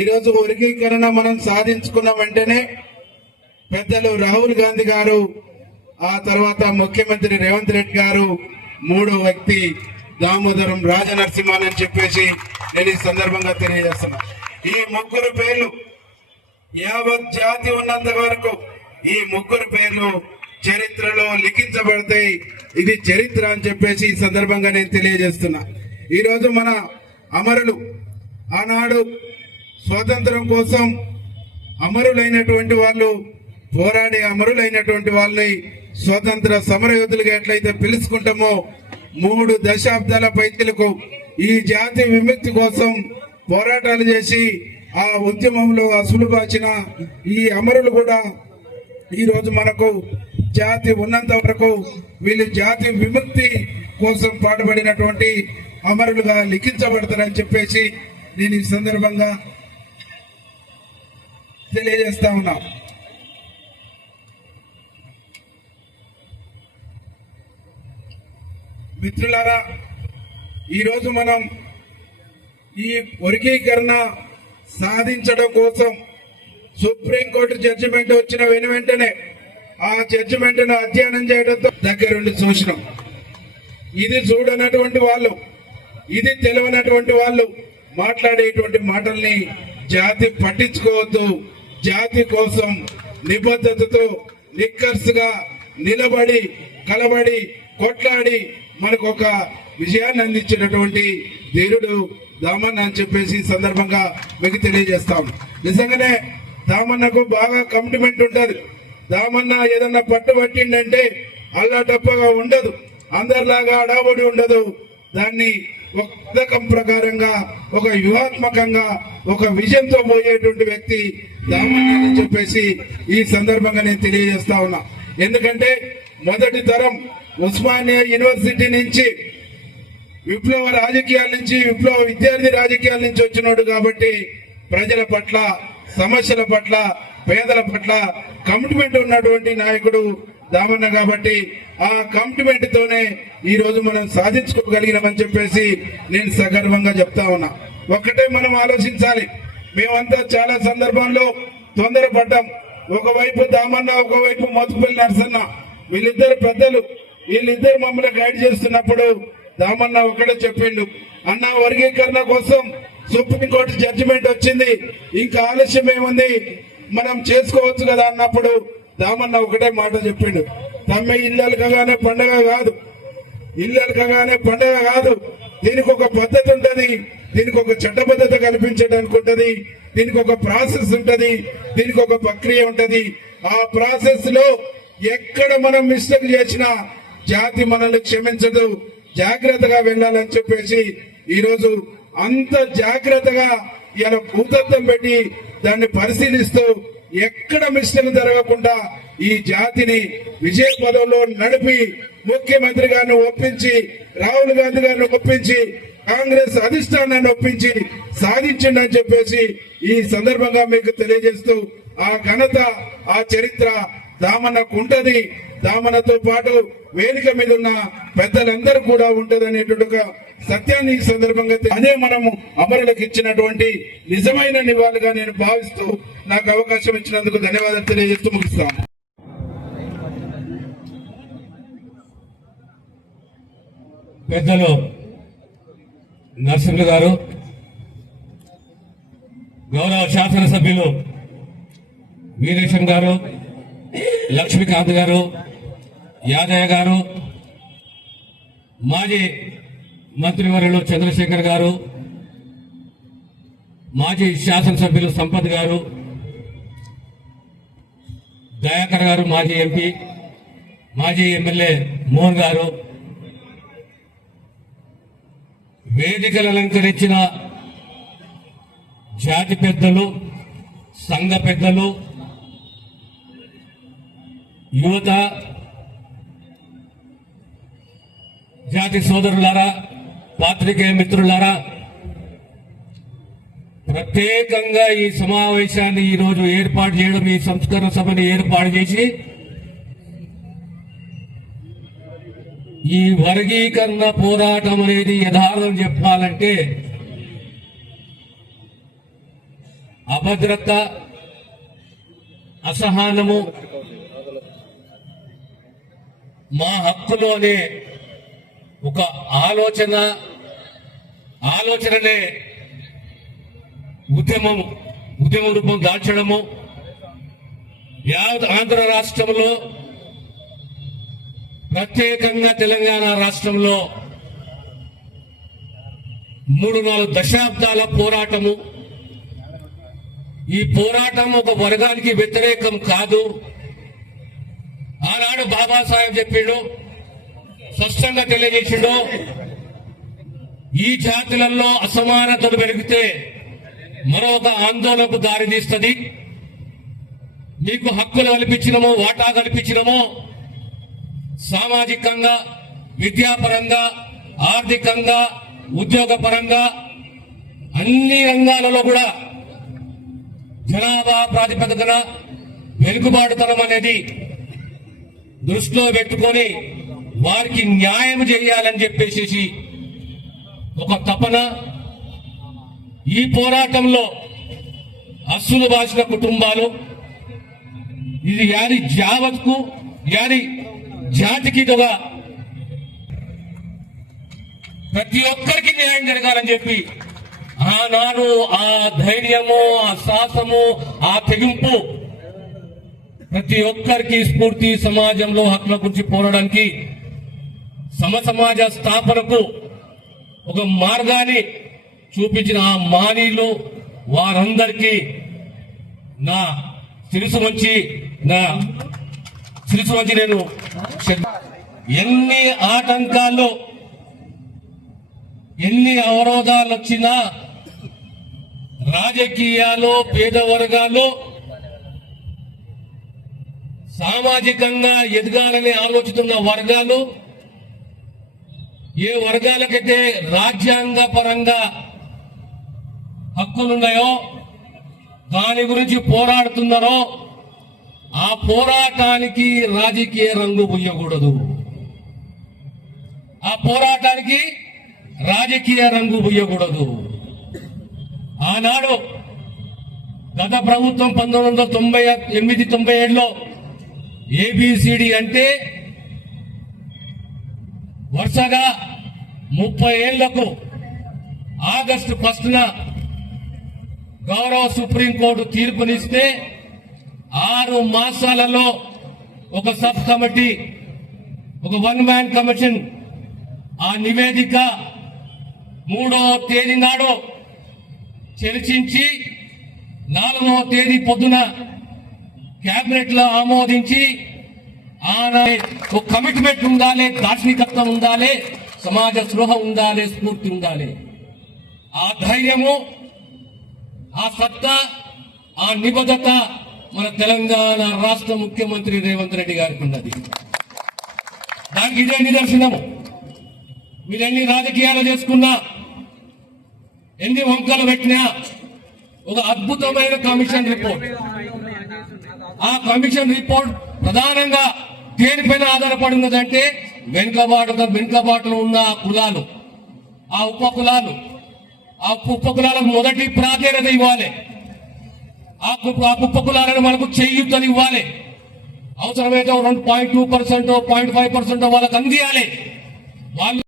ఈరోజు వర్గీకరణ మనం సాధించుకున్న వెంటనే పెద్దలు రాహుల్ గాంధీ గారు ఆ తర్వాత ముఖ్యమంత్రి రేవంత్ రెడ్డి గారు మూడో వ్యక్తి దామోదరం రాజనరసింహన్ అని చెప్పేసి నేను ఈ సందర్భంగా తెలియజేస్తున్నా. ఈ ముగ్గురు పేర్లు యావత్ జాతి ఉన్నంత వరకు ఈ ముగ్గురు పేర్లు చరిత్రలో లిఖించబడతాయి. ఇది చరిత్ర అని చెప్పేసి ఈ సందర్భంగా నేను తెలియజేస్తున్నా. ఈరోజు మన అమరులు ఆనాడు స్వాతంత్రం కోసం అమరులైనటువంటి వాళ్ళు పోరాడే అమరులైనటువంటి వాళ్ళని స్వతంత్ర సమరయోధులుగా ఎట్లయితే పిలుచుకుంటామో మూడు దశాబ్దాల పైతులకు ఈ జాతి విముక్తి కోసం పోరాటాలు చేసి ఆ ఉద్యమంలో అసలు బాచిన ఈ అమరులు కూడా ఈరోజు మనకు జాతి ఉన్నంత వరకు వీళ్ళు జాతి విముక్తి కోసం పాటుపడినటువంటి అమరులుగా లిఖించబడతారని చెప్పేసి నేను ఈ సందర్భంగా తెలియజేస్తా ఉన్నాం. మిత్రులారా ఈరోజు మనం ఈ వర్గీకరణ సాధించడం కోసం సుప్రీంకోర్టు జడ్జిమెంట్ వచ్చిన వెను వెంటనే ఆ జడ్జిమెంట్ను అధ్యయనం చేయడంతో దగ్గరుండి చూసినాం. ఇది చూడనటువంటి వాళ్ళు ఇది తెలియనటువంటి వాళ్ళు మాట్లాడేటువంటి మాటల్ని జాతి పట్టించుకోవద్దు. జాతి కోసం నిబద్ధతతో నిక్కర్స్గా నిలబడి కలబడి కొట్లాడి మనకు ఒక విజయాన్ని అందించినటువంటి ధీరుడు దామన్న అని చెప్పేసి సందర్భంగా మీకు తెలియజేస్తాం. నిజంగానే దామన్నకు బాగా కమిట్మెంట్ ఉంటది. దామన్న ఏదన్నా పట్టు పట్టిండంటే అల్లాటప్పగా ఉండదు. అందరిలాగా అడావుడి ఉండదు. దాన్ని ఒక పథకం ప్రకారంగా ఒక వ్యూహాత్మకంగా ఒక విజయంతో పోయేటువంటి వ్యక్తి దామన్న అని చెప్పేసి ఈ సందర్భంగా నేను తెలియజేస్తా ఉన్నా. ఎందుకంటే మొదటి తరం ఉస్మానియా యూనివర్సిటీ నుంచి విప్లవ రాజకీయాల నుంచి విప్లవ విద్యార్థి రాజకీయాల నుంచి వచ్చినాడు కాబట్టి ప్రజల పట్ల సమస్యల పట్ల పేదల పట్ల కమిట్మెంట్ ఉన్నటువంటి నాయకుడు దామన్న కాబట్టి ఆ కమిట్మెంట్ తోనే ఈ రోజు మనం సాధించుకోగలిగినామని చెప్పేసి నేను సగర్వంగా చెప్తా ఉన్నా. ఒక్కటే మనం ఆలోచించాలి. మేమంతా చాలా సందర్భాల్లో తొందరపడ్డాం. ఒకవైపు దామన్న ఒకవైపు మధుపల్లి నరసన్న. వీళ్ళిద్దరు పెద్దలు. వీళ్ళిద్దరు మమ్మల్ని గైడ్ చేస్తున్నప్పుడు దామన్న ఒకటే చెప్పిండు. అన్న వర్గీకరణ కోసం సుప్రీంకోర్టు జడ్జిమెంట్ వచ్చింది. ఇంకా ఆలస్యం ఏముంది? మనం చేసుకోవచ్చు కదా అన్నప్పుడు దామన్న ఒకటే మాట చెప్పిండు. తమ్మి ఇల్లలకగానే పండగ కాదు. ఇల్లలకగానే పండగ కాదు. దీనికి ఒక పద్ధతి ఉంటది. దీనికి ఒక చట్టబద్ధత కల్పించడానికి ఉంటది దీనికి ఒక ప్రాసెస్ ఉంటది దీనికి ఒక ప్రక్రియ ఉంటది. ఆ ప్రాసెస్లో ఎక్కడ మనం మిస్టేక్ చేసినా జాతి మనల్ని క్షమించదు జాగ్రత్తగా వెళ్ళాలని చెప్పేసి ఈరోజు అంత జాగ్రత్తగా ఇలా భూతత్వం పెట్టి దాన్ని పరిశీలిస్తూ ఎక్కడ మిస్టేక్ జరగకుండా ఈ జాతిని విజయ పదంలో నడిపి ముఖ్యమంత్రి గారిని ఒప్పించి రాహుల్ గాంధీ గారిని ఒప్పించి కాంగ్రెస్ అధిష్టానాన్ని ఒప్పించి సాధించిండని చెప్పేసి ఈ సందర్భంగా మీకు తెలియజేస్తూ ఆ ఘనత ఆ చరిత్ర దామనకు ఉంటది. దామనతో పాటు వేదిక మీద ఉన్న పెద్దలందరూ కూడా ఉంటది అనేటువంటి ఒక సత్యాన్ని ఈ సందర్భంగా అదే మనము అమరులకు ఇచ్చినటువంటి నిజమైన నివాళిగా నేను భావిస్తూ నాకు అవకాశం ఇచ్చినందుకు ధన్యవాదాలు తెలియజేస్తూ ముగిస్తాను. పెద్దలు నరసింహ గారు గౌరవ శాసనసభ్యులు వీరేశం గారు లక్ష్మీకాంత్ గారు యాదయ్య గారు మాజీ మంత్రివర్యులు చంద్రశేఖర్ గారు మాజీ శాసనసభ్యులు సంపత్ గారు దయాకర్ గారు మాజీ ఎంపీ మాజీ ఎమ్మెల్యే మోహన్ గారు వేదికలు అలంకరించిన జాతి పెద్దలు సంఘ పెద్దలు యువత జాతి సోదరులారా పాత్రికేయ మిత్రులారా ప్రత్యేకంగా ఈ సమావేశాన్ని ఈరోజు ఏర్పాటు చేయడం ఈ సంస్కరణ సభని ఏర్పాటు చేసి ఈ వర్గీకరణ పోరాటం అనేది యథార్థం చెప్పాలంటే అభద్రత అసహనము మా హక్కులు అనే ఒక ఆలోచన ఆలోచననే ఉద్యమం ఉద్యమ రూపం దాల్చడము. యావత్ ఆంధ్ర రాష్ట్రంలో ప్రత్యేకంగా తెలంగాణ రాష్ట్రంలో మూడు నాలుగు దశాబ్దాల పోరాటము. ఈ పోరాటం ఒక వర్గానికి వ్యతిరేకం కాదు. ఆనాడు బాబాసాహెబ్ చెప్పిండు స్పష్టంగా తెలియజేసిండు ఈ జాతులలో అసమానతలు పెరిగితే మరొక ఆందోళనకు దారితీస్తుంది. మీకు హక్కులు కల్పించినమో వాటా కల్పించినమో సామాజికంగా విద్యాపరంగా ఆర్థికంగా ఉద్యోగపరంగా అన్ని రంగాలలో కూడా జనాభా ప్రాతిపదికన వెనుకబాటుతనం అనేది దృష్టిలో పెట్టుకొని వారికి న్యాయం చేయాలని చెప్పేసి ఒక తపన ఈ పోరాటంలో అస్సులు బాసిన కుటుంబాలు ఇది యాని జావత్కు యాని జాతికి ఇది ఒక ప్రతి ఒక్కరికి న్యాయం జరగాలని చెప్పి ఆనాడు ఆ ధైర్యము ఆ సాహసము ఆ తెగింపు ప్రతి ఒక్కరికి స్ఫూర్తి సమాజంలో హక్కుల గురించి పోరాడానికి సమసమాజ స్థాపనకు ఒక మార్గాన్ని చూపించిన ఆ మానీలు వారందరికీ నా తెలుసు వంచి నా శిరసు నేను. ఎన్ని ఆటంకాలు ఎన్ని అవరోధాలు వచ్చినా రాజకీయాలు పేద వర్గాలు సామాజికంగా ఎదగాలని ఆలోచిస్తున్న వర్గాలు ఏ వర్గాలకైతే రాజ్యాంగ పరంగా హక్కులున్నాయో దాని గురించి పోరాడుతున్నారో ఆ పోరాటానికి రాజకీయ రంగు పుయ్యకూడదు. ఆ పోరాటానికి రాజకీయ రంగు పుయ్యకూడదు. ఆనాడు గత ప్రభుత్వం పంతొమ్మిది వందల తొంభై ఎనిమిది తొంభై ఏడులో ఏబిసిడి అంటే వరుసగా ముప్పై ఏళ్ళకు ఆగస్టు ఫస్ట్న గౌరవ సుప్రీంకోర్టు తీర్పునిస్తే ఆరు మాసాలలో ఒక సబ్ కమిటీ ఒక వన్ మ్యాన్ కమిషన్ ఆ నివేదిక మూడో తేదీ నాడు చర్చించి నాలుగవ తేదీ పొద్దున కేబినెట్లో ఆమోదించి ఆన ఒక కమిట్మెంట్ ఉండాలి దార్శనికత్వం ఉండాలి సమాజ స్పృహ ఉండాలి స్ఫూర్తి ఉండాలి. ఆ ధైర్యము ఆ సత్తా ఆ నిబద్ధత మన తెలంగాణ రాష్ట్ర ముఖ్యమంత్రి రేవంత్ రెడ్డి గారికి ఉన్నది. దానికి ఇదే నిదర్శనము. మీరెన్ని రాజకీయాలు చేసుకున్నా ఎన్ని వంకలు పెట్టినా ఒక అద్భుతమైన కమిషన్ రిపోర్ట్. ఆ కమిషన్ రిపోర్ట్ ప్రధానంగా దేనిపైన ఆధారపడి ఉన్నదంటే వెనుకబాటు వెనుకబాటులో ఉన్న ఆ కులాలు ఆ ఉప కులాలు ఆ ఉప కులాలకు మొదటి ప్రాధాన్యత ఇవ్వాలి. ఆ కు- ఆ ఉప కులాలను మనకు చేయుద్దని ఇవ్వాలి. అవసరమైతే రెండు point two percent point five percent వాళ్ళకి అందియాలి. వాళ్ళు